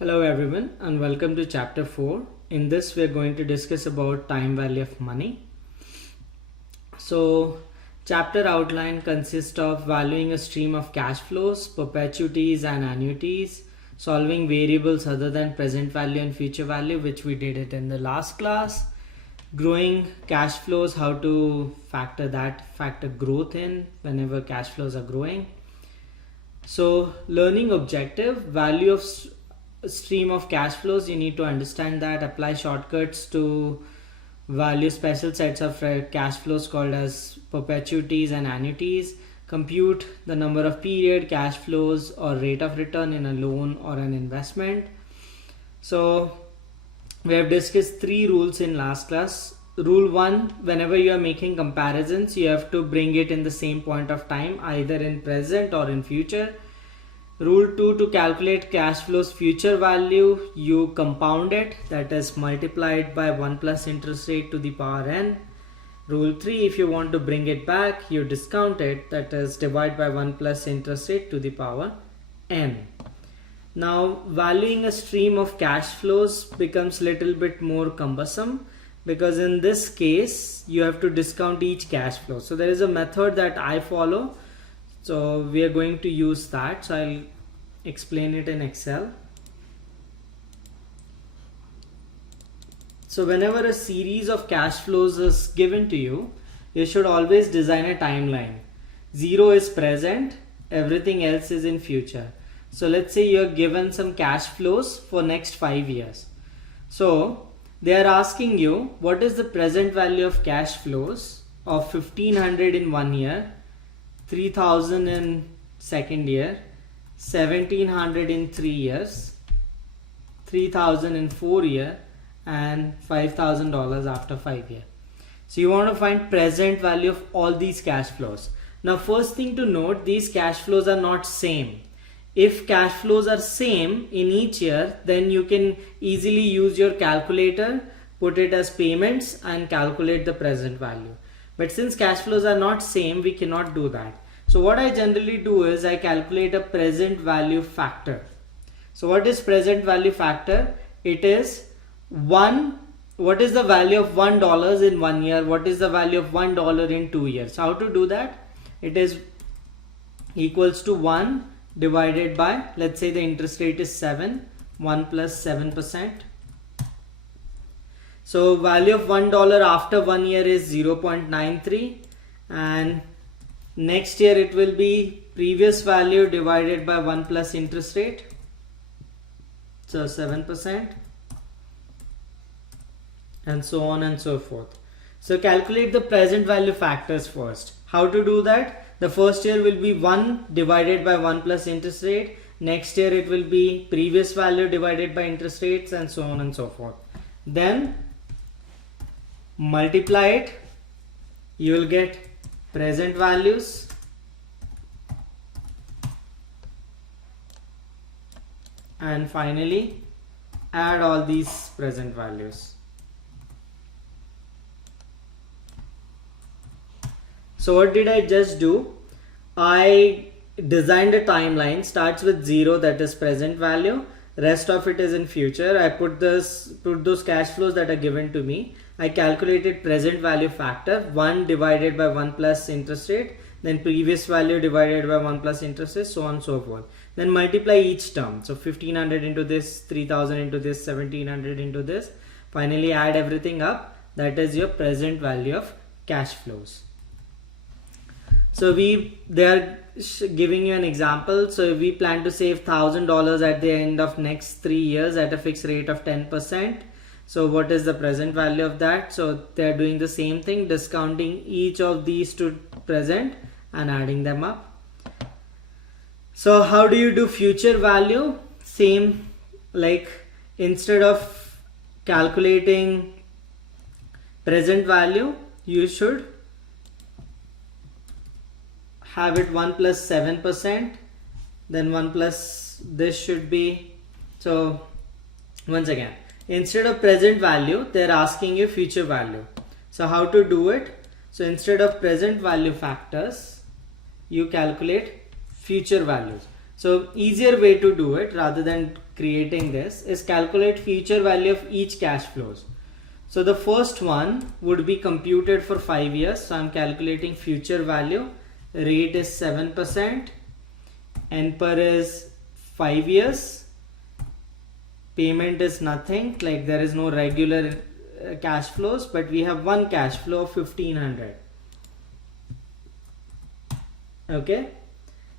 Hello everyone and welcome to chapter 4. In this we are going to discuss about time value of money. So chapter outline consists of valuing a stream of cash flows, perpetuities and annuities, solving variables other than present value and future value, which we did it in the last class, growing cash flows, how to factor growth in whenever cash flows are growing. So learning objective, value of stream of cash flows, you need to understand that, apply shortcuts to value special sets of cash flows called as perpetuities and annuities, compute the number of period cash flows or rate of return in a loan or an investment. So we have discussed 3 rules in last class. Rule 1, whenever you are making comparisons, you have to bring it in the same point of time, either in present or in future. Rule 2, to calculate cash flows future value, you compound it, that is multiplied by 1 plus interest rate to the power n. Rule 3, if you want to bring it back, you discount it, that is divide by 1 plus interest rate to the power n. Now valuing a stream of cash flows becomes little bit more cumbersome, because in this case you have to discount each cash flow. So there is a method that I follow, so we are going to use that. So I'll explain it in Excel. So whenever a series of cash flows is given to you, you should always design a timeline. 0 is present, everything else is in future. So let's say you're given some cash flows for next 5 years. So they are asking you what is the present value of cash flows of 1500 in 1 year, 3000 in second year, 1700 in 3 years, 3000 in 4 year, and $5,000 after 5 years. So you want to find present value of all these cash flows. Now first thing to note, these cash flows are not same. If cash flows are same in each year, then you can easily use your calculator, put it as payments and calculate the present value. But since cash flows are not same, we cannot do that. So what I generally do is I calculate a present value factor. So what is present value factor? It is what is the value of $1 in 1 year? What is the value of $1 in 2 years? How to do that? It is equals to 1 divided by, let's say the interest rate is 7, 1 plus 7%. So value of $1 after 1 year is 0.93, and next year it will be previous value divided by 1 plus interest rate, so 7%, and so on and so forth. So calculate the present value factors first. How to do that? The first year will be 1 divided by 1 plus interest rate. Next year it will be previous value divided by interest rates, and so on and so forth. Then multiply it. You will get present values. And finally add all these present values. So what did I just do? I designed a timeline, starts with 0, that is present value, rest of it is in future. I put those cash flows that are given to me. I calculated present value factor, 1 divided by 1 plus interest rate, then previous value divided by 1 plus interest rate, so on and so forth. Then multiply each term. So 1500 into this, 3000 into this, 1700 into this. Finally add everything up. That is your present value of cash flows. So they are giving you an example. So we plan to save $1,000 at the end of next 3 years at a fixed rate of 10%. So what is the present value of that? So they are doing the same thing, discounting each of these to present and adding them up. So how do you do future value? Same, like instead of calculating present value, you should have it 1 plus 7%, then 1 plus this should be, so once again, instead of present value, they're asking you future value. So how to do it? So instead of present value factors, you calculate future values. So easier way to do it, rather than creating this is calculate future value of each cash flows. So the first one would be computed for 5 years. So I'm calculating future value. Rate is 7%. NPER is 5 years. Payment is nothing, like there is no regular cash flows, but we have one cash flow of 1500. Okay.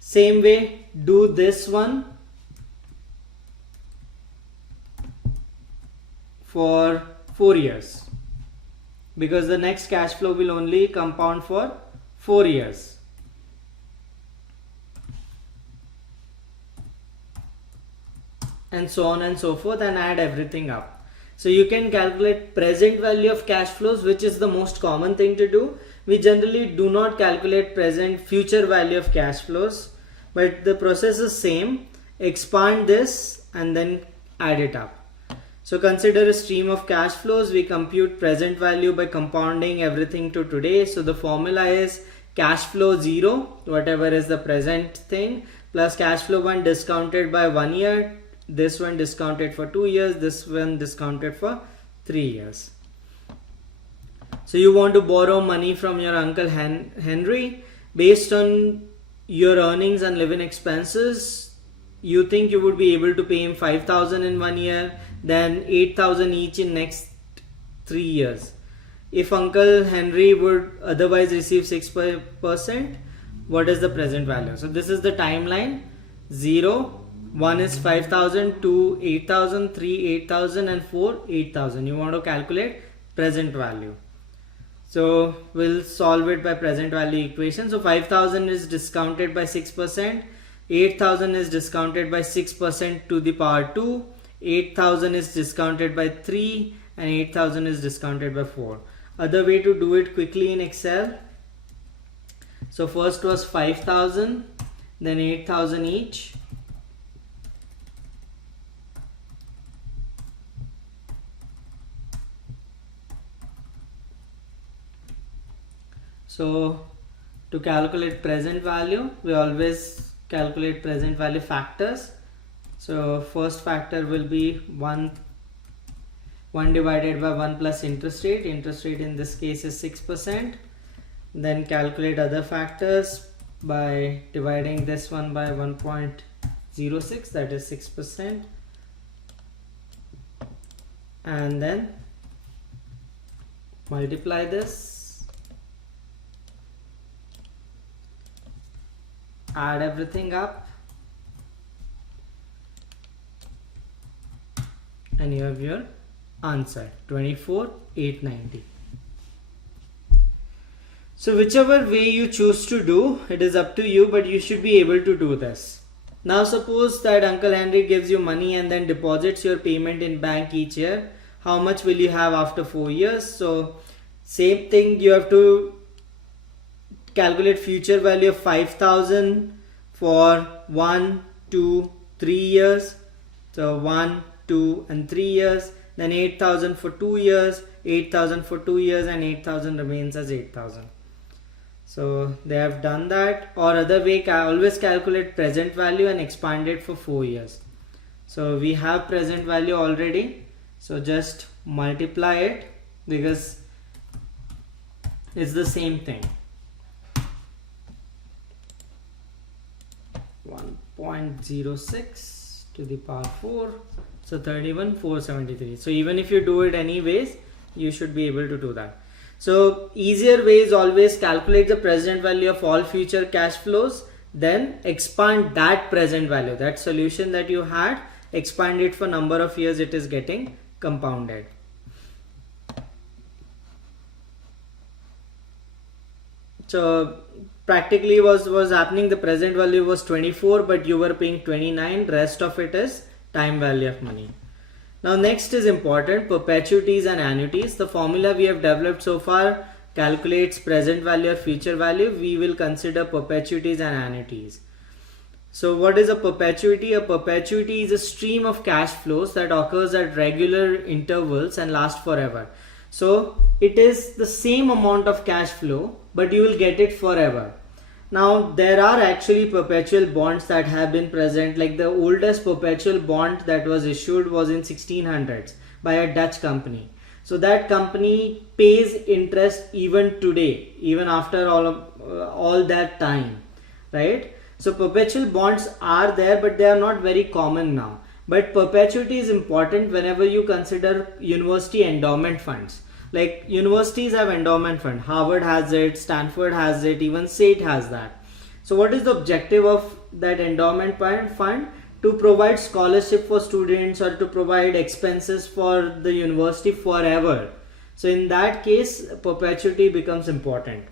Same way, do this one for 4 years, because the next cash flow will only compound for 4 years. And so on and so forth, and add everything up. So you can calculate present value of cash flows, which is the most common thing to do. We generally do not calculate present future value of cash flows, but the process is same. Expand this and then add it up. So consider a stream of cash flows. We compute present value by compounding everything to today. So the formula is cash flow 0, whatever is the present thing, plus cash flow 1 discounted by 1 year, this one discounted for 2 years, this one discounted for 3 years. So you want to borrow money from your uncle Henry based on your earnings and living expenses. You think you would be able to pay him 5,000 in 1 year, then 8,000 each in next 3 years. If Uncle Henry would otherwise receive 6%, what is the present value? So this is the timeline. 0, 1 is 5,000, 2 8,000, 3 8,000, and 4 8,000. You want to calculate present value. So we'll solve it by present value equation. So 5,000 is discounted by 6%, 8,000 is discounted by 6% to the power 2, 8,000 is discounted by 3, and 8,000 is discounted by 4. Other way to do it quickly in Excel. So first was 5,000, then 8,000 each. So to calculate present value, we always calculate present value factors. So first factor will be 1 divided by 1 plus interest rate. Interest rate in this case is 6%. Then calculate other factors by dividing this one by 1.06, that is 6%. And then multiply this. Add everything up, and you have your answer 24,890. So whichever way you choose to do, it is up to you, but you should be able to do this. Now suppose that Uncle Henry gives you money and then deposits your payment in bank each year. How much will you have after 4 years? So same thing, you have to calculate future value of 5,000 for 1, 2, 3 years. So 1, 2, and 3 years. Then 8,000 for 2 years, 8,000 for 2 years, and 8,000 remains as 8,000. So they have done that. Or other way, always calculate present value and expand it for 4 years. So we have present value already. So just multiply it because it's the same thing. 1.06 to the power 4. So 31,473. So even if you do it anyways, you should be able to do that. So easier way is always calculate the present value of all future cash flows, then expand that present value, that solution that you had, expand it for number of years it is getting compounded. So practically was happening, the present value was 24, but you were paying 29, rest of it is time value of money. Now next is important, perpetuities and annuities. The formula we have developed so far calculates present value or future value. We will consider perpetuities and annuities. So what is a perpetuity? A perpetuity is a stream of cash flows that occurs at regular intervals and last forever. So it is the same amount of cash flow, but you will get it forever. Now there are actually perpetual bonds that have been present, like the oldest perpetual bond that was issued was in 1600s by a Dutch company. So that company pays interest even today, even after all that time, right? So perpetual bonds are there, but they are not very common now. But perpetuity is important whenever you consider university endowment funds. Like universities have endowment fund. Harvard has it, Stanford has it, even SAIT has that. So what is the objective of that endowment fund? To provide scholarship for students or to provide expenses for the university forever. So in that case, perpetuity becomes important.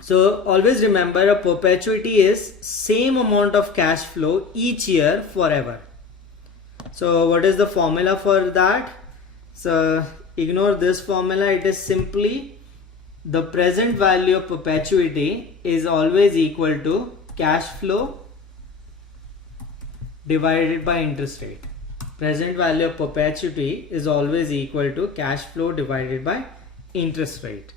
So always remember, a perpetuity is same amount of cash flow each year forever. So what is the formula for that? So ignore this formula. It is simply the present value of perpetuity is always equal to cash flow divided by interest rate. Present value of perpetuity is always equal to cash flow divided by interest rate.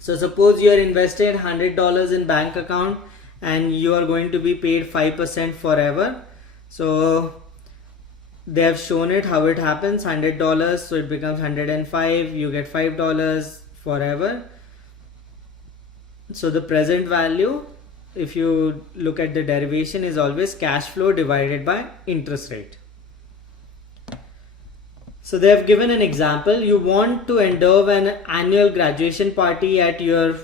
So suppose you are invested $100 in bank account and you are going to be paid 5% forever. So they have shown it how it happens. $100, so it becomes 105. You get $5 forever. So the present value, if you look at the derivation, is always cash flow divided by interest rate. So they have given an example. You want to endow an annual graduation party at your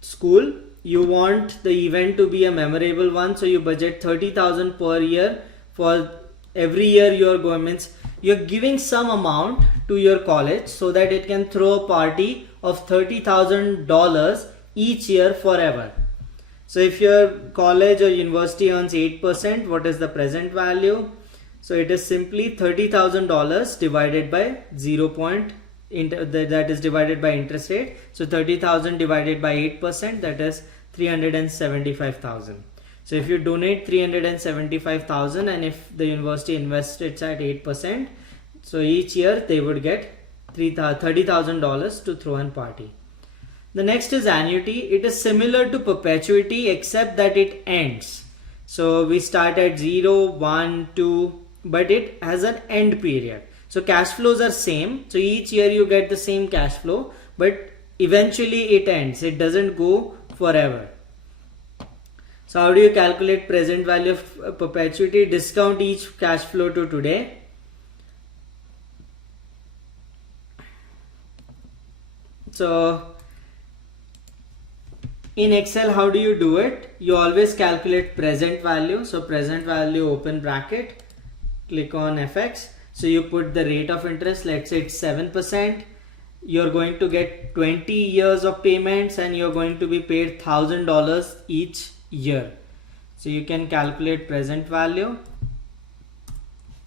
school. You want the event to be a memorable one, so you budget 30,000 per year. For every year you're going, means you're giving some amount to your college so that it can throw a party of $30,000 each year forever. So if your college or university earns 8%, what is the present value? So it is simply $30,000 divided by that is divided by interest rate. So 30,000 divided by 8%, that is 375,000. So if you donate 375,000 and if the university invests it at 8%, so each year they would get $30,000 to throw a party. The next is annuity. It is similar to perpetuity except that it ends. So we start at 0, 1, 2, but it has an end period. So cash flows are same. So each year you get the same cash flow, but eventually it ends. It doesn't go forever. So how do you calculate present value of perpetuity? Discount each cash flow to today. So in Excel, how do you do it? You always calculate present value. So present value, open bracket, click on FX. So you put the rate of interest, let's say it's 7%. You're going to get 20 years of payments and you're going to be paid $1,000 each year. So you can calculate present value.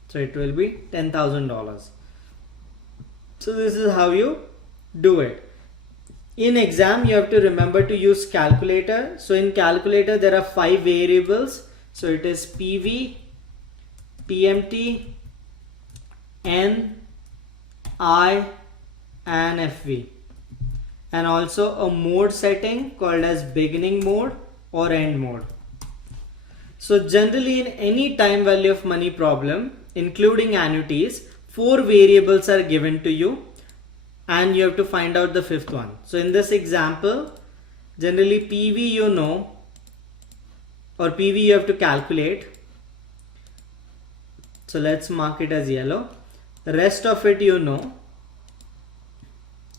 So it will be $10,000. So this is how you do it. In exam, you have to remember to use calculator. So in calculator, there are 5 variables. So it is PV, PMT, N, I, and FV. And also a mode setting called as beginning mode or end mode. So generally in any time value of money problem, including annuities, 4 variables are given to you and you have to find out the 5th one. So in this example, generally PV you know, or PV you have to calculate. So let's mark it as yellow. The rest of it you know.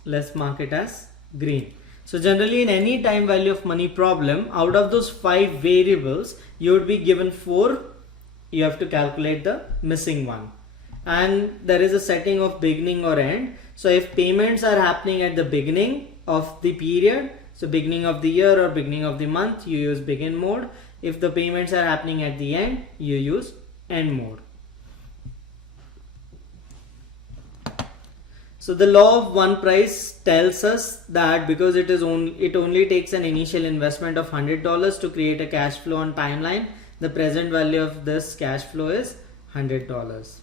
Let's mark it as green. So generally in any time value of money problem, out of those 5 variables, you would be given 4. You have to calculate the missing one. And there is a setting of beginning or end. So if payments are happening at the beginning of the period, so beginning of the year or beginning of the month, you use begin mode. If the payments are happening at the end, you use end mode. So the law of one price tells us that because it only takes an initial investment of $100 to create a cash flow on timeline, the present value of this cash flow is $100.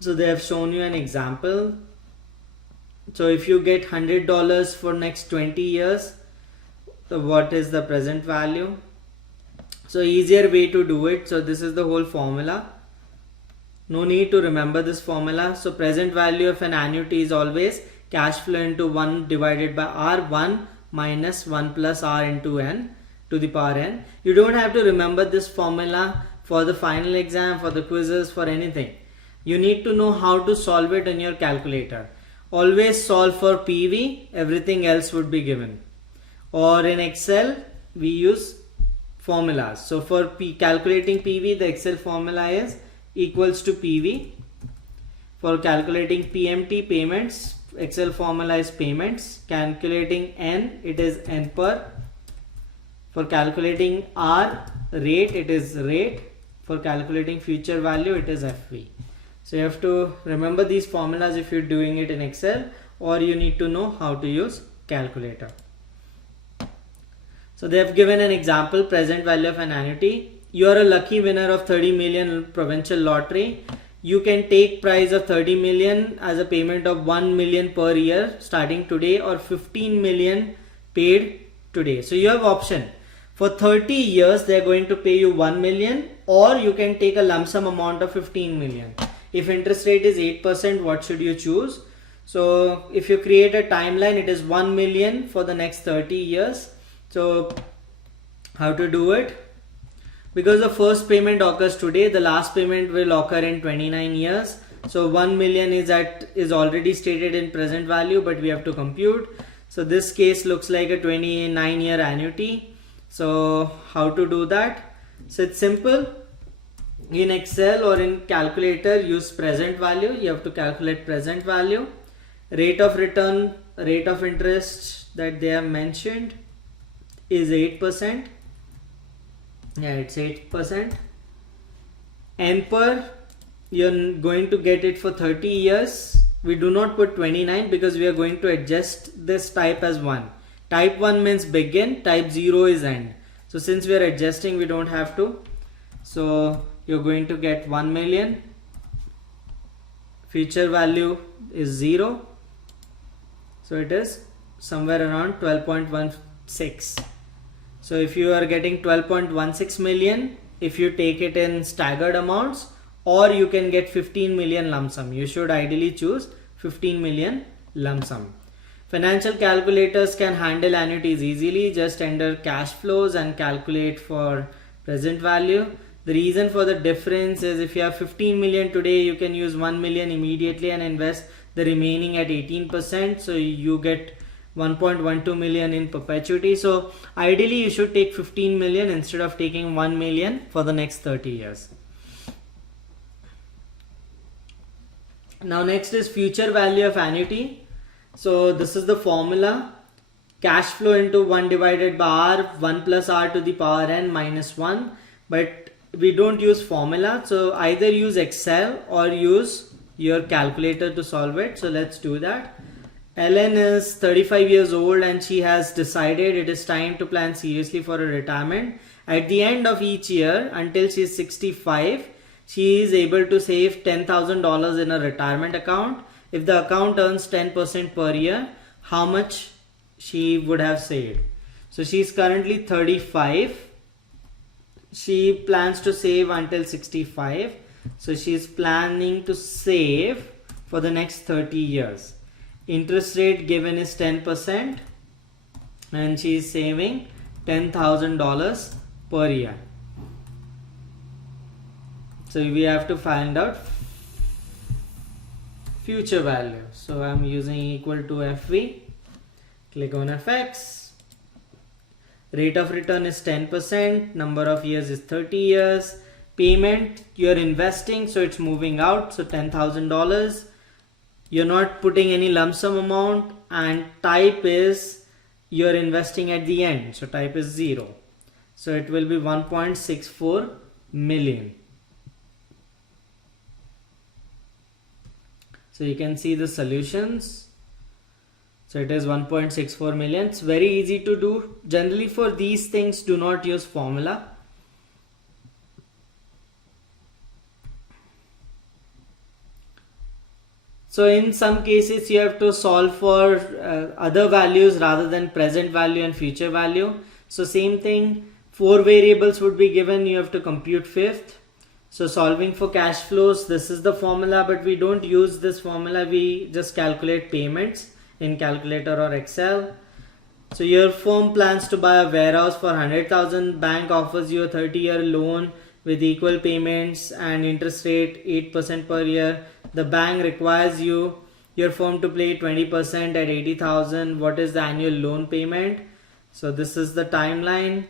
So they have shown you an example. So if you get $100 for next 20 years, so what is the present value? So easier way to do it. So this is the whole formula. No need to remember this formula. So present value of an annuity is always cash flow into 1 divided by R, 1 minus 1 plus R into N to the power N. You don't have to remember this formula for the final exam, for the quizzes, for anything. You need to know how to solve it in your calculator. Always solve for PV, everything else would be given. Or in Excel, we use formulas. So for calculating PV, the Excel formula is equals to PV. For calculating PMT, payments, Excel formula is payments. Calculating N, it is N per. For calculating R, rate, it is rate. For calculating future value, it is FV. So you have to remember these formulas if you're doing it in Excel, or you need to know how to use calculator. So they have given an example, present value of an annuity. You are a lucky winner of 30 million provincial lottery. You can take prize of 30 million as a payment of 1 million per year starting today, or 15 million paid today. So you have option. For 30 years they are going to pay you 1 million, or you can take a lump sum amount of 15 million. If interest rate is 8%, what should you choose? So if you create a timeline, it is 1 million for the next 30 years. So how to do it? Because the first payment occurs today, the last payment will occur in 29 years. So 1 million is already stated in present value, but we have to compute. So this case looks like a 29-year annuity. So how to do that? So it's simple. In Excel or in calculator, use present value. You have to calculate present value. Rate of return, rate of interest that they have mentioned is 8%. Yeah, it's 8%. N per, you're going to get it for 30 years. We do not put 29 because we are going to adjust this type as 1. Type 1 means begin, type 0 is end. So since we are adjusting, we don't have to. So you're going to get 1 million. Future value is 0. So it is somewhere around 12.16. So if you are getting 12.16 million, if you take it in staggered amounts, or you can get 15 million lump sum. You should ideally choose 15 million lump sum. Financial calculators can handle annuities easily. Just enter cash flows and calculate for present value. The reason for the difference is if you have 15 million today, you can use 1 million immediately and invest the remaining at 18%. So you get 1.12 million in perpetuity. So ideally you should take 15 million instead of taking 1 million for the next 30 years. Now next is future value of annuity. So this is the formula. Cash flow into 1 divided by R, 1 plus R to the power N minus 1. But we don't use formula. So either use Excel or use your calculator to solve it. So let's do that. Ellen is 35 years old and she has decided it is time to plan seriously for a retirement. At the end of each year until she is 65, she is able to save $10,000 in a retirement account. If the account earns 10% per year, how much she would have saved? So she is currently 35. She plans to save until 65. So she is planning to save for the next 30 years. Interest rate given is 10% and she is saving $10,000 per year. So we have to find out future value. So I'm using equal to FV. Click on FX. Rate of return is 10%. Number of years is 30 years. Payment, you're investing, so it's moving out. So $10,000. You're not putting any lump sum amount, and type is you're investing at the end. So type is 0. So it will be 1.64 million. So you can see the solutions. So it is 1.64 million. It's very easy to do. Generally for these things, do not use formula. So in some cases you have to solve for other values rather than present value and future value. So same thing, 4 variables would be given, you have to compute fifth. So solving for cash flows, this is the formula, but we don't use this formula, we just calculate payments in calculator or Excel. So your firm plans to buy a warehouse for 100,000, bank offers you a 30-year loan with equal payments and interest rate 8% per year. The bank requires your firm to pay 20% at 80,000. What is the annual loan payment? So this is the timeline,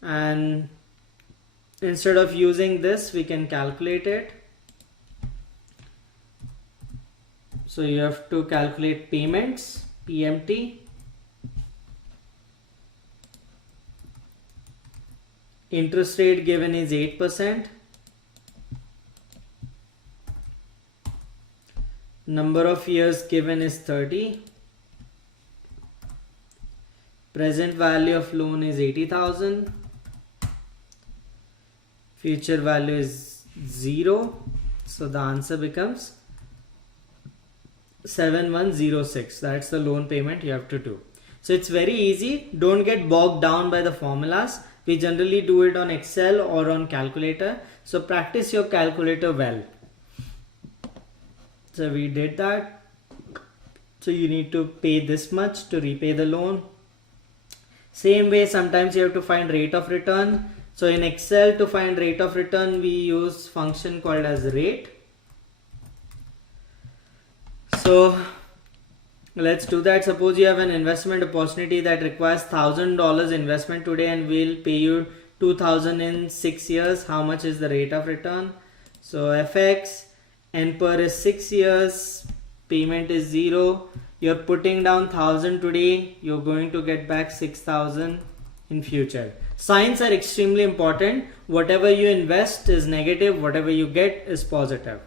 and instead of using this we can calculate it. So you have to calculate payments, PMT. Interest rate given is 8%. Number of years given is 30. Present value of loan is 80,000. Future value is 0. So the answer becomes 7106. That's the loan payment you have to do. So it's very easy. Don't get bogged down by the formulas. We generally do it on Excel or on calculator. So practice your calculator well. So we did that. So you need to pay this much to repay the loan. Same way, sometimes you have to find rate of return. So in Excel, to find rate of return, we use function called as rate. So let's do that. Suppose you have an investment opportunity that requires $1,000 investment today and will pay you 2,000 in 6 years. How much is the rate of return? So fx, n per is 6 years, payment is 0. You're putting down 1,000 today, you're going to get back 6,000 in future. Signs are extremely important. Whatever you invest is negative, whatever you get is positive.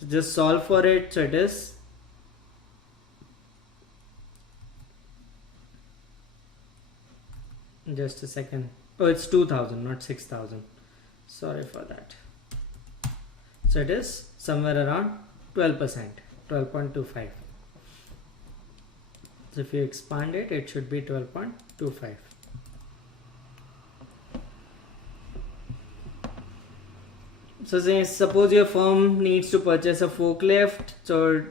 So just solve for it. So it is just a second. Oh, it's 2,000, not 6,000. Sorry for that. So it is somewhere around 12%, 12.25. So if you expand it, it should be 12.25. So say, suppose your firm needs to purchase a forklift. So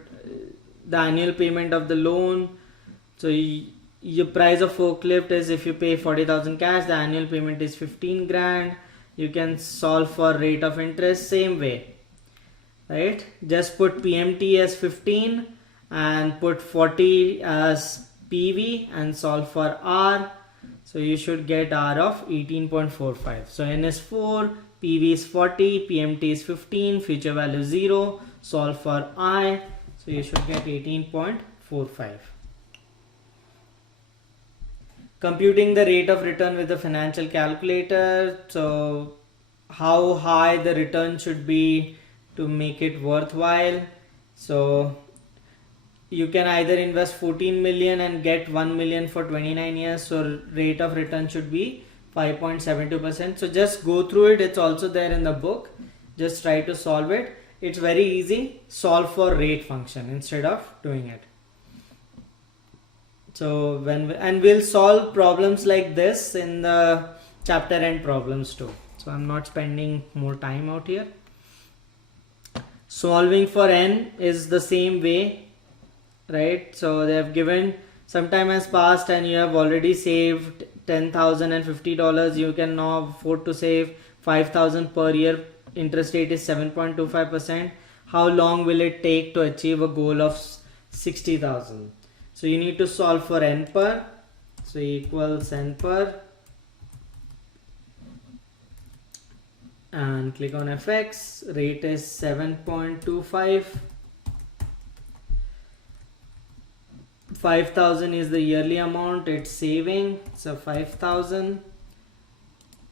the annual payment of the loan. So your price of forklift is, if you pay 40,000 cash, the annual payment is 15 grand. You can solve for rate of interest same way, right? Just put PMT as 15 and put 40 as PV and solve for R. So you should get R of 18.45. So N is 4, PV is 40, PMT is 15, future value 0, solve for I. So you should get 18.45. Computing the rate of return with the financial calculator. So how high the return should be to make it worthwhile. So you can either invest 14 million and get 1 million for 29 years. So rate of return should be 5.72%. So just go through it. It's also there in the book. Just try to solve it. It's very easy. Solve for rate function instead of doing it. So we'll solve problems like this in the chapter end problems too. So I'm not spending more time out here. Solving for n is the same way, right? So they have given some time has passed and you have already saved $10,050. You can now afford to save 5,000 per year. Interest rate is 7.25%. How long will it take to achieve a goal of 60,000? So you need to solve for n per. So equals n per. And click on fx. Rate is 7.25. 5,000 is the yearly amount it's saving. So 5,000.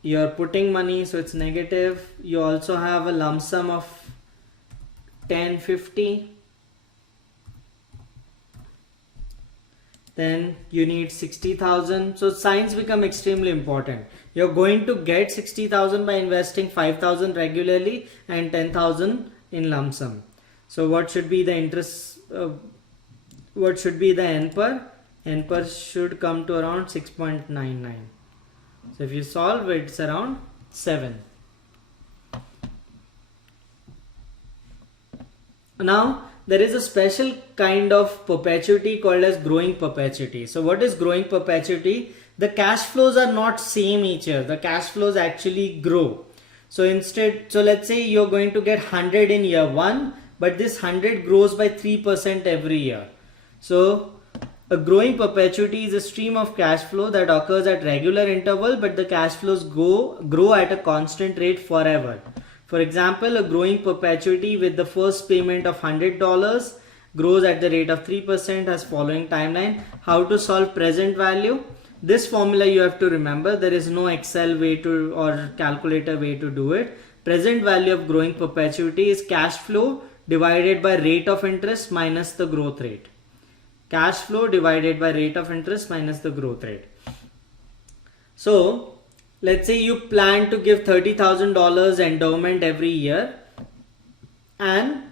You're putting money, so it's negative. You also have a lump sum of 1050. Then you need 60,000. So signs become extremely important. You're going to get 60,000 by investing 5,000 regularly and 10,000 in lump sum. So what should be the interest, what should be the N per? N per should come to around 6.99. So if you solve it, it's around 7. Now there is a special kind of perpetuity called as growing perpetuity. So what is growing perpetuity? The cash flows are not same each year. The cash flows actually grow. So instead, so let's say you're going to get 100 in year 1, but this 100 grows by 3% every year. So a growing perpetuity is a stream of cash flow that occurs at regular interval, but the cash flows grow at a constant rate forever. For example, a growing perpetuity with the first payment of $100 grows at the rate of 3% as following timeline. How to solve present value? This formula you have to remember. There is no Excel way to or calculator way to do it. Present value of growing perpetuity is cash flow divided by rate of interest minus the growth rate. Cash flow divided by rate of interest minus the growth rate. So let's say you plan to give $30,000 endowment every year and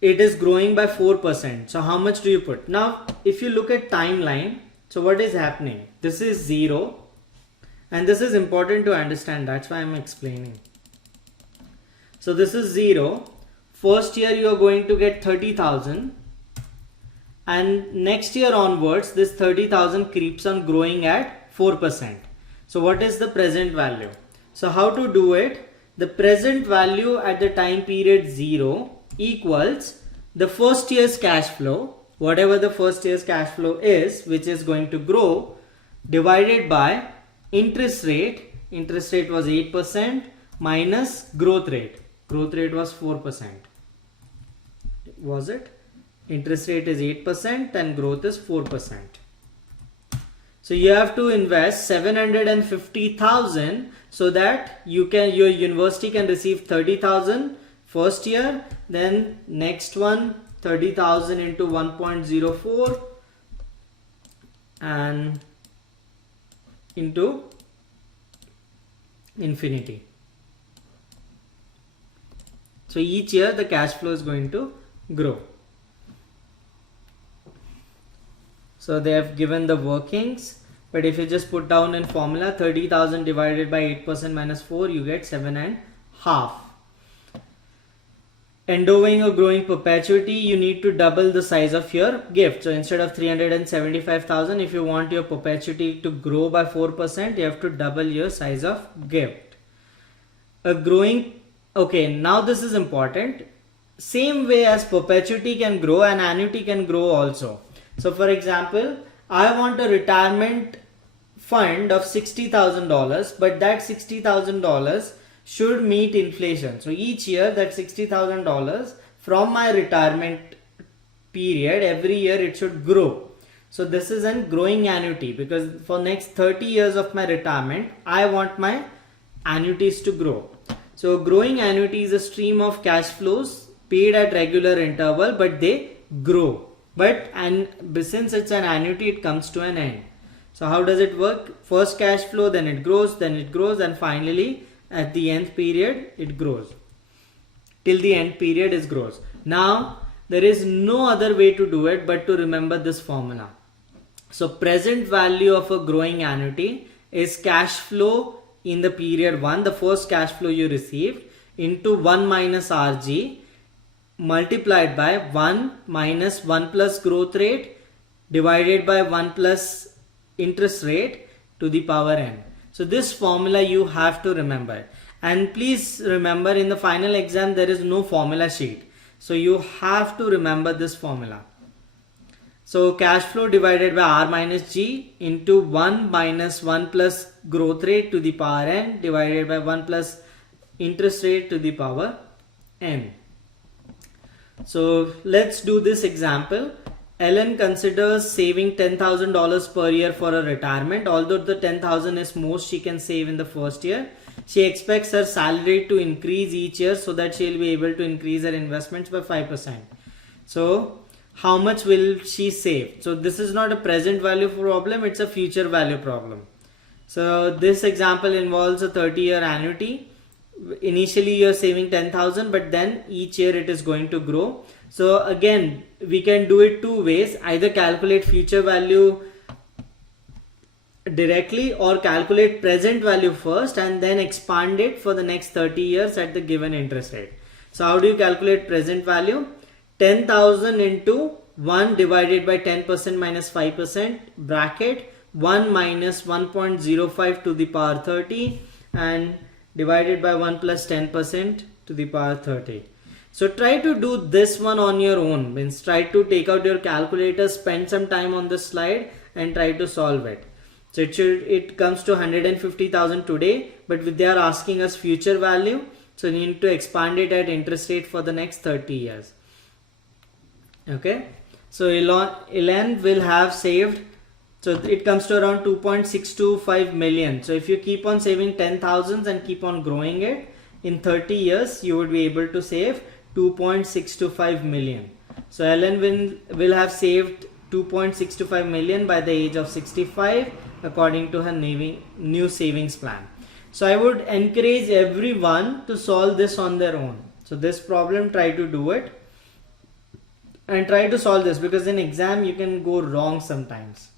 it is growing by 4%. So how much do you put? Now if you look at timeline, so what is happening? This is 0 and this is important to understand. That's why I'm explaining. So this is 0. First year you are going to get 30,000 and next year onwards this 30,000 keeps on growing at 4%. So what is the present value? So how to do it? The present value at the time period 0 equals the first year's cash flow, whatever the first year's cash flow is, which is going to grow, divided by interest rate. Interest rate was 8% minus growth rate. Growth rate was 4%. Was it? Interest rate is 8% and growth is 4%. So you have to invest 750,000 so that your university can receive 30,000 first year, then next one 30,000 into 1.04 and into infinity. So each year the cash flow is going to grow. So they have given the workings, but if you just put down in formula 30,000 divided by 8% minus 4, you get 7.5. Endowing or growing perpetuity, you need to double the size of your gift. So instead of 375,000, if you want your perpetuity to grow by 4%, you have to double your size of gift. Okay, now this is important. Same way as perpetuity can grow, an annuity can grow also. So for example, I want a retirement fund of $60,000, but that $60,000 should meet inflation. So each year that $60,000 from my retirement period, every year it should grow. So this is a growing annuity because for next 30 years of my retirement, I want my annuities to grow. So growing annuity is a stream of cash flows paid at regular interval, but they grow. But since it's an annuity, it comes to an end. So how does it work? First cash flow, then it grows, and finally at the nth period it grows. Till the end period it grows. Now there is no other way to do it but to remember this formula. So present value of a growing annuity is cash flow in the period 1, the first cash flow you received, into 1 minus RG multiplied by 1 minus 1 plus growth rate divided by 1 plus interest rate to the power n. So this formula you have to remember, and please remember in the final exam there is no formula sheet, so you have to remember this formula. So cash flow divided by R minus G into 1 minus 1 plus growth rate to the power n divided by 1 plus interest rate to the power n. So let's do this example. Ellen considers saving $10,000 per year for her retirement. Although the 10,000 is most she can save in the first year, she expects her salary to increase each year so that she will be able to increase her investments by 5%. So how much will she save? So this is not a present value problem, it's a future value problem. So this example involves a 30-year annuity. Initially you are saving 10,000, but then each year it is going to grow. So again, we can do it two ways: either calculate future value directly or calculate present value first and then expand it for the next 30 years at the given interest rate. So how do you calculate present value? 10,000 into 1 divided by 10% minus 5% bracket 1 minus 1.05 to the power 30 and divided by 1 plus 10% to the power 30. So try to do this one on your own. Means try to take out your calculator, spend some time on the slide and try to solve it. So it comes to 150,000 today, but they are asking us future value. So you need to expand it at interest rate for the next 30 years. Okay. So Elen will have saved. So it comes to around 2.625 million. So if you keep on saving 10,000 and keep on growing it, in 30 years, you would be able to save 2.625 million. So Ellen will have saved 2.625 million by the age of 65 according to her new savings plan. So I would encourage everyone to solve this on their own. So this problem, try to do it and try to solve this, because in exam you can go wrong sometimes.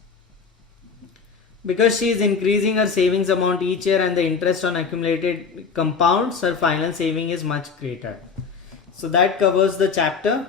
Because she is increasing her savings amount each year and the interest on accumulated compounds, her final saving is much greater. So that covers the chapter.